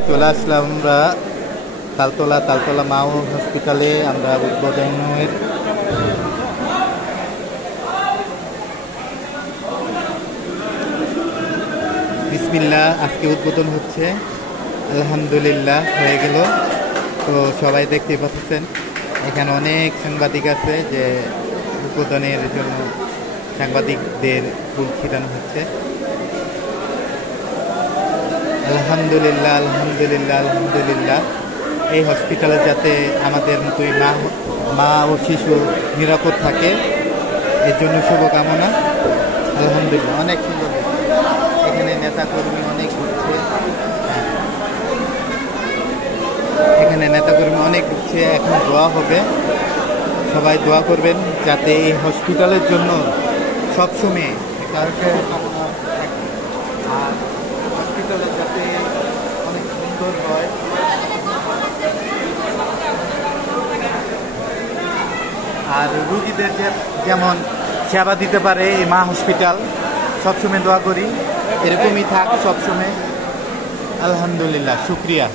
আজকে চলে আসলাম আমরা তালতলা মা হসপিটালে। আমরা উদ্বোধনের বিসমিল্লাহ, আজকে উদ্বোধন হচ্ছে। আলহামদুলিল্লাহ হয়ে গেল। তো সবাই দেখতে পাচ্ছেন এখানে অনেক সাংবাদিক আছে, যে উদ্বোধনের জন্য সাংবাদিকদের ফুল ছিটানো হচ্ছে। আলহামদুলিল্লাহ আলহামদুলিল্লাহ আলহামদুলিল্লাহ। এই হসপিটালে যাতে আমাদের মতোই মা ও শিশু নিরাপদ থাকে, এর জন্য শুভকামনা। আলহামদুলিল্লাহ, অনেক সুন্দর। এখানে নেতাকর্মী অনেক ঘুরছে, এখন দোয়া হবে। সবাই দোয়া করবেন যাতে এই হসপিটালের জন্য সবসময় আর হসপিটালে যাতে অনেক সুন্দর হয়। আর রুগীদের যেমন সেবা দিতে পারে এই মা হসপিটাল, সবসময় দোয়া করি এরকমই থাক সবসময়। আলহামদুলিল্লাহ, শুক্রিয়া।